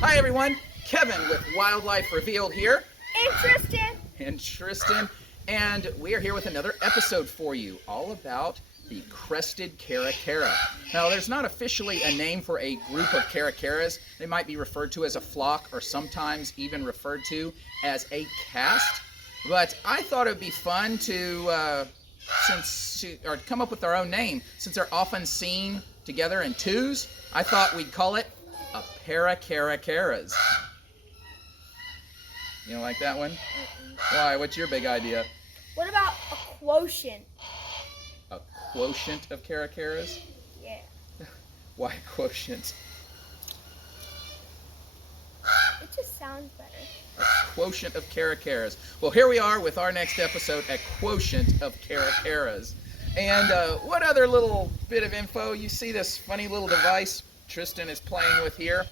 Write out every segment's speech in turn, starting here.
Hi everyone, Kevin with Wildlife Revealed here. And Tristan. And we are here with another episode for you, all about the Crested Caracara. Now, there's not officially a name for a group of caracaras. They might be referred to as a flock or sometimes even referred to as a caste. But I thought it would be fun to come up with our own name. Since they're often seen together in twos, I thought we'd call it a pair of caracaras. You don't like that one? Why? What's your big idea? What about a quotient? A quotient of caracaras? Yeah. Why quotient? It just sounds better. A quotient of caracaras. Well, here we are with our next episode, a quotient of caracaras. And what other little bit of info? You see this funny little device Tristan is playing with here?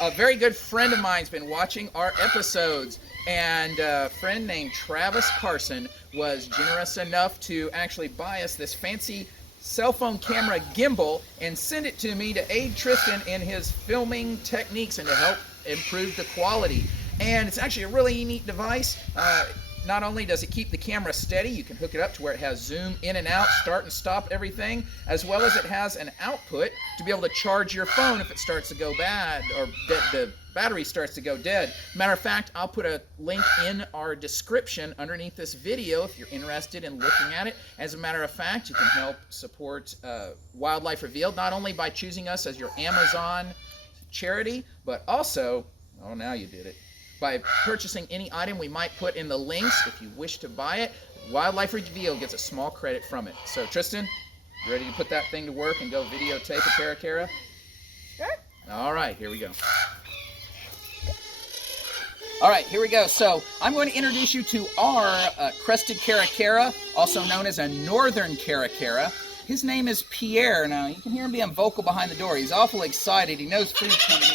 A very good friend of mine's been watching our episodes, and a friend named Travis Carson was generous enough to actually buy us this fancy cell phone camera gimbal and send it to me to aid Tristan in his filming techniques and to help improve the quality. And it's actually a really neat device. Not only does it keep the camera steady, you can hook it up to where it has zoom in and out, start and stop everything, as well as it has an output to be able to charge your phone if it starts to go bad or the battery starts to go dead. Matter of fact, I'll put a link in our description underneath this video if you're interested in looking at it. As a matter of fact, you can help support Wildlife Revealed, not only by choosing us as your Amazon charity, but also, oh, now you did it, by purchasing any item we might put in the links. If you wish to buy it, Wildlife Revealed gets a small credit from it. So Tristan, you ready to put that thing to work and go videotape a caracara? Sure. All right, here we go. All right, here we go. So I'm going to introduce you to our Crested Caracara, also known as a Northern Caracara. His name is Pierre. Now, you can hear him being vocal behind the door. He's awful excited. He knows food's coming in.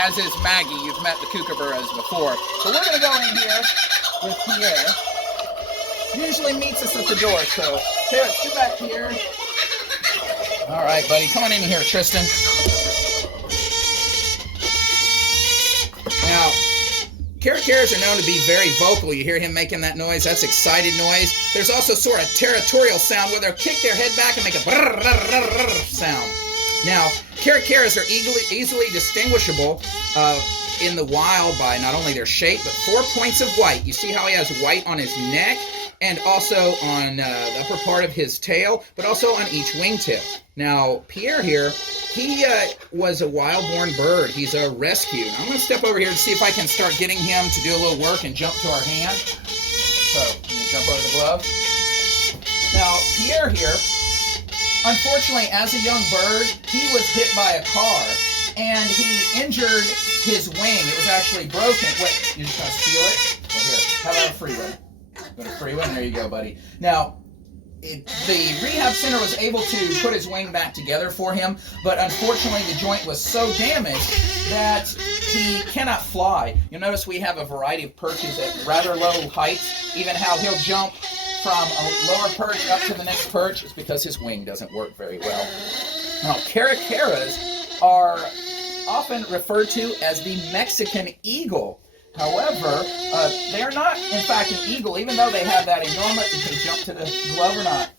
As is Maggie. You've met the kookaburras before. So we're going to go in here with Pierre. He usually meets us at the door, so Pierre, get back here. All right, buddy. Come on in here, Tristan. Now, caracaras are known to be very vocal. You hear him making that noise? That's excited noise. There's also sort of territorial sound where they'll kick their head back and make a brrr, brrr, brrr, brrr sound. Now, caracaras are easily distinguishable in the wild by not only their shape, but 4 points of white. You see how he has white on his neck and also on the upper part of his tail, but also on each wingtip. Now, Pierre here, he was a wild-born bird. He's a rescue. Now, I'm going to step over here to see if I can start getting him to do a little work and jump to our hand. So, jump over the glove. Now, Pierre here, unfortunately, as a young bird, he was hit by a car, and he injured his wing. It was actually broken. Wait, you just want to feel it? Well, here, how about a free one? Go to free one? There you go, buddy. Now, the rehab center was able to put his wing back together for him, but unfortunately the joint was so damaged that he cannot fly. You'll notice we have a variety of perches at rather low heights. Even how he'll jump from a lower perch up to the next perch is because his wing doesn't work very well. Now, caracaras are often referred to as the Mexican eagle. However, they are not, in fact, an eagle, even though they have that enormous, you can jump to the glove or not.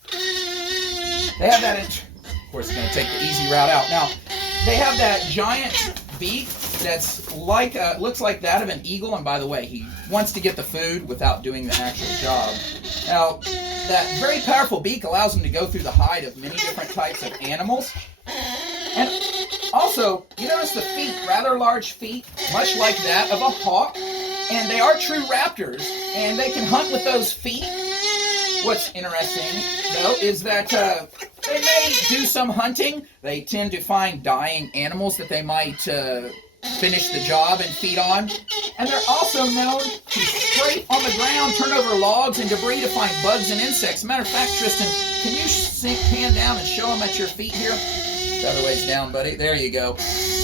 They have that, of course, it's going to take the easy route out. Now, they have that giant beak that's like, looks like that of an eagle, and by the way, he wants to get the food without doing the actual job. Now, that very powerful beak allows him to go through the hide of many different types of animals. And also, you notice the feet, rather large feet, much like that of a hawk. And they are true raptors, and they can hunt with those feet. What's interesting, though, is that they may do some hunting. They tend to find dying animals that they might finish the job and feed on. And they're also known to scrape on the ground, turn over logs and debris to find bugs and insects. Matter of fact, Tristan, can you pan down and show them at your feet here? The other way's down, buddy. There you go.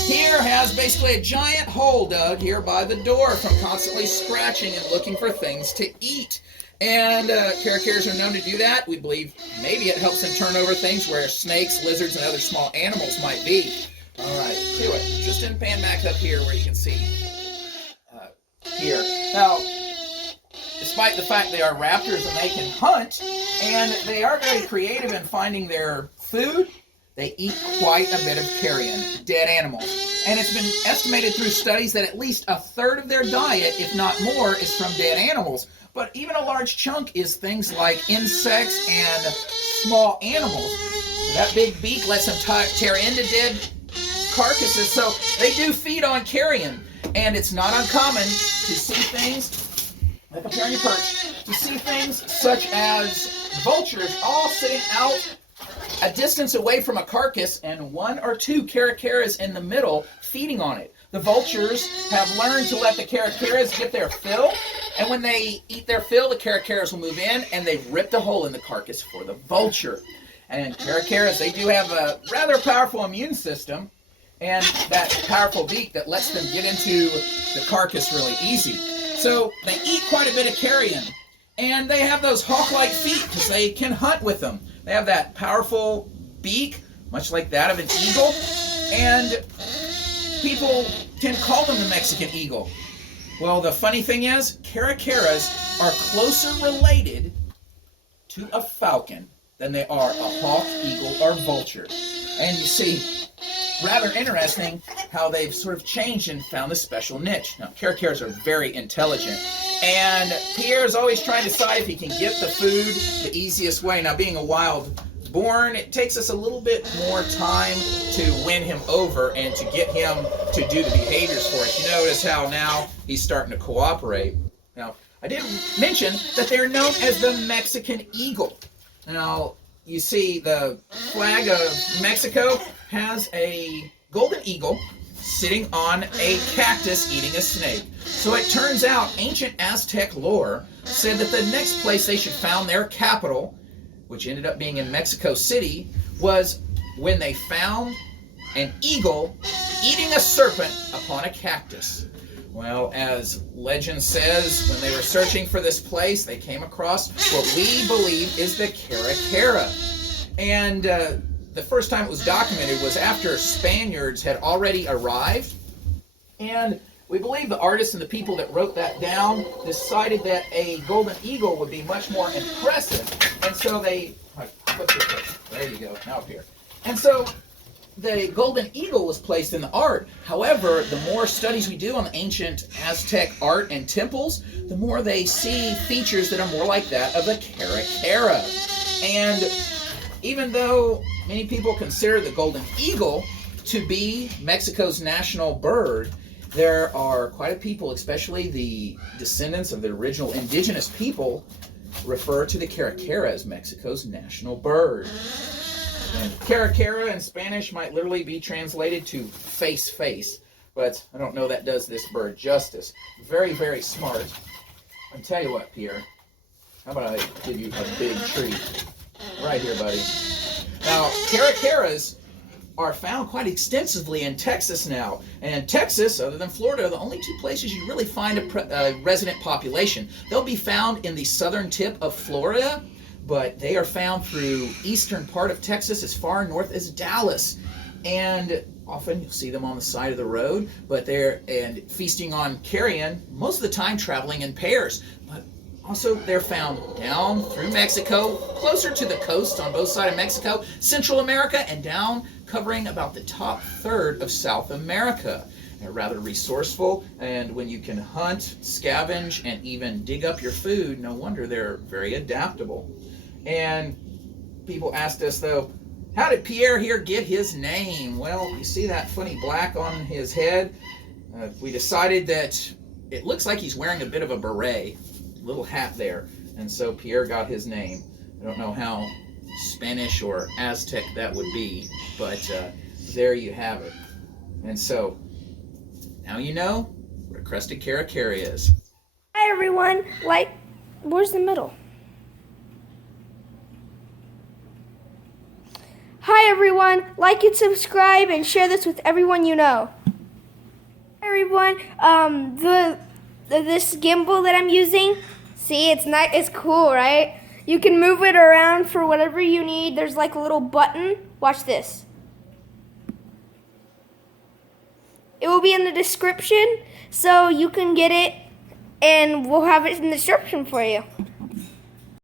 Here has basically a giant hole dug here by the door from constantly scratching and looking for things to eat. And caracaras are known to do that. We believe maybe it helps them turn over things where snakes, lizards, and other small animals might be. All right. Do it. Tristan, pan back up here where you can see Pierre. Now, despite the fact they are raptors and they can hunt, and they are very creative in finding their food, they eat quite a bit of carrion, dead animals. And it's been estimated through studies that at least a third of their diet, if not more, is from dead animals. But even a large chunk is things like insects and small animals. That big beak lets them tear into dead carcasses, so they do feed on carrion. And it's not uncommon to see things, like up here on your perch, to see things such as vultures all sitting out a distance away from a carcass and one or two caracaras in the middle feeding on it. The vultures have learned to let the caracaras get their fill, and when they eat their fill, the caracaras will move in and they rip the hole in the carcass for the vulture. And caracaras, they do have a rather powerful immune system and that powerful beak that lets them get into the carcass really easy. So they eat quite a bit of carrion, and they have those hawk-like feet because they can hunt with them. They have that powerful beak, much like that of an eagle, and people tend to call them the Mexican eagle. Well, the funny thing is, caracaras are closer related to a falcon than they are a hawk, eagle, or vulture. And you see, rather interesting how they've sort of changed and found this special niche. Now, caracaras are very intelligent, and Pierre is always trying to decide if he can get the food the easiest way. Now, being a wild born, it takes us a little bit more time to win him over and to get him to do the behaviors for us. You notice how now he's starting to cooperate. Now, I didn't mention that they're known as the Mexican eagle. Now, you see the flag of Mexico has a golden eagle sitting on a cactus eating a snake. So it turns out ancient Aztec lore said that the next place they should found their capital, which ended up being in Mexico City, was when they found an eagle eating a serpent upon a cactus. Well, as legend says, when they were searching for this place, they came across what we believe is the caracara. And the first time it was documented was after Spaniards had already arrived. And we believe the artists and the people that wrote that down decided that a golden eagle would be much more impressive. And so they, there you go, now up here. And so the golden eagle was placed in the art. However, the more studies we do on the ancient Aztec art and temples, the more they see features that are more like that of the caracara. And even though many people consider the golden eagle to be Mexico's national bird, there are quite a people, especially the descendants of the original indigenous people, refer to the caracara as Mexico's national bird. And caracara in Spanish might literally be translated to face, but I don't know that does this bird justice. Very, very smart. I'll tell you what, Pierre, how about I give you a big treat? Right here, buddy. Now, caracaras are found quite extensively in Texas now. And Texas, other than Florida, are the only two places you really find a resident population. They'll be found in the southern tip of Florida, but they are found through eastern part of Texas as far north as Dallas. And often you'll see them on the side of the road, but they're feasting on carrion, most of the time traveling in pairs. But also, they're found down through Mexico, closer to the coast on both sides of Mexico, Central America, and down covering about the top third of South America. They're rather resourceful, and when you can hunt, scavenge, and even dig up your food, no wonder they're very adaptable. And people asked us, though, how did Pierre here get his name? Well, you see that funny black on his head? We decided that it looks like he's wearing a bit of a beret. Little hat there, and so Pierre got his name. I don't know how Spanish or Aztec that would be, but there you have it. And so now you know where Crested Caracara is. Hi everyone. Where's the middle? Hi everyone. Like and subscribe and share this with everyone you know. Hi everyone. This gimbal that I'm using, see, it's cool, right? You can move it around for whatever you need. There's like a little button. Watch this. It will be in the description, so you can get it, and we'll have it in the description for you.